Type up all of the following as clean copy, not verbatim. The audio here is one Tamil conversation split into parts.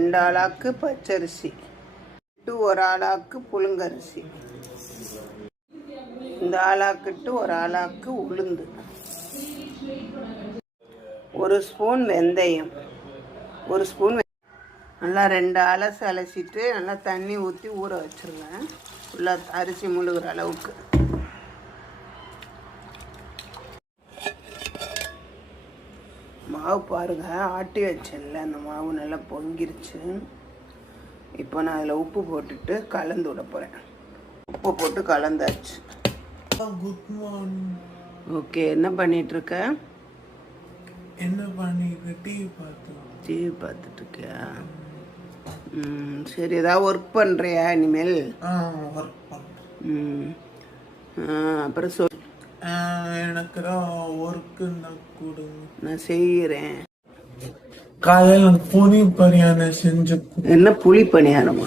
2 ஆளாக்கு பச்சரிசி, ஒரு ஆளாக்கு புழுங்கரிசி, இந்த ஆளாக்கிட்டு ஒரு ஆளாக்கு உளுந்து, 1 ஸ்பூன் வெந்தயம், 1 ஸ்பூன் நல்லா 2 அலசு அலசிட்டு நல்லா தண்ணி ஊற்றி ஊற வச்சுருங்க. ஃபுல்லாக அரிசி முழுகிற அளவுக்கு. மாவு பாருங்க, ஆட்டி வச்சேன்ல அந்த மாவு நல்லா பொங்கிருச்சு. இப்போ நான் அதில் உப்பு போட்டுட்டு கலந்து விட போகிறேன். உப்பு போட்டு கலந்தாச்சு. Good morning. ஓகே, என்ன பண்ணிகிட்ருக்க? என்ன பண்ணிட்டு டிவி பார்த்துட்டு இருக்கியா? சரி, ஏதாவது ஒர்க் பண்ணுறியா இனிமேல்? ஒர்க் பண்ணுறேன். அப்புறம் சொல். எனக்கு தான் ஒர்க்கு கொடுங்க, நான் செய்கிறேன். காலையில் எனக்கு புளி பணியாரம் செஞ்சு. என்ன புளி பணியாரமா?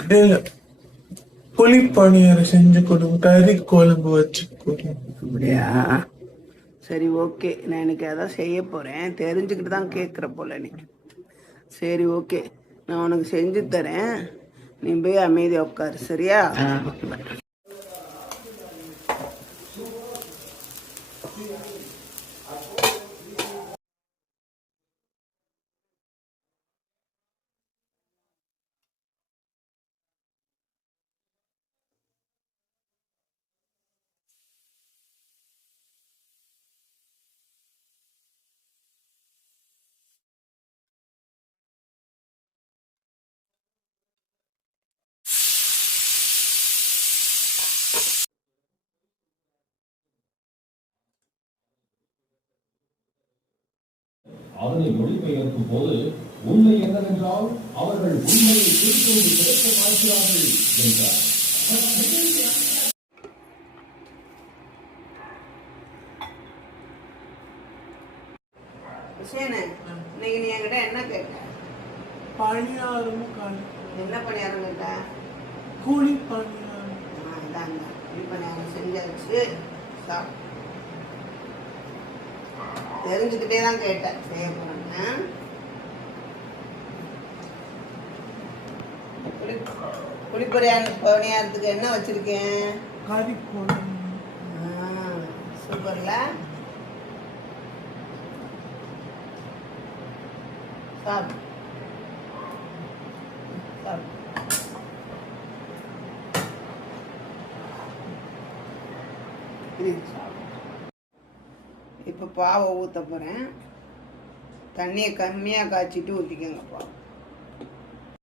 புளி பணியாரம் செஞ்சு கொடுங்க, கறி குழம்பு வச்சு கொடுங்க. அப்படியா? சரி, ஓகே. நான் எனக்கு அதான் செய்ய போகிறேன். தெரிஞ்சுக்கிட்டு தான் கேட்குற போல நீ. சரி, ஓகே, நான் உனக்கு செஞ்சு தரேன். நீ போய் அமைதியாக உட்காரு, சரியா? அதனை மொழிபெயர்க்கும் போது உண்மை என்னவென்றால் அவர்கள் உண்மையை திருப்பி கிடைக்க பார்க்கிறார்கள் என்றார். இன்னைக்கு நீ என்கிட்ட என்ன கேட்ட? பணியாரம். என்ன பணியாரம் கேட்ட? கூலி பணியாரம். இதாங்க, கூலி பணியாரம் செஞ்சாச்சு. தெரிஞ்சுக்கிட்டே தான் கேட்டேன், செய்ய போறேன். பணியாரத்துக்கு என்ன வச்சிருக்கேன்? கறி குழம்பு. சூப்பர்ல. சாப்பிடு. இப்போ பாவை ஊற்ற போகிறேன். தண்ணியை கம்மியாக காய்ச்சிட்டு ஊற்றிக்கோங்க பாவை.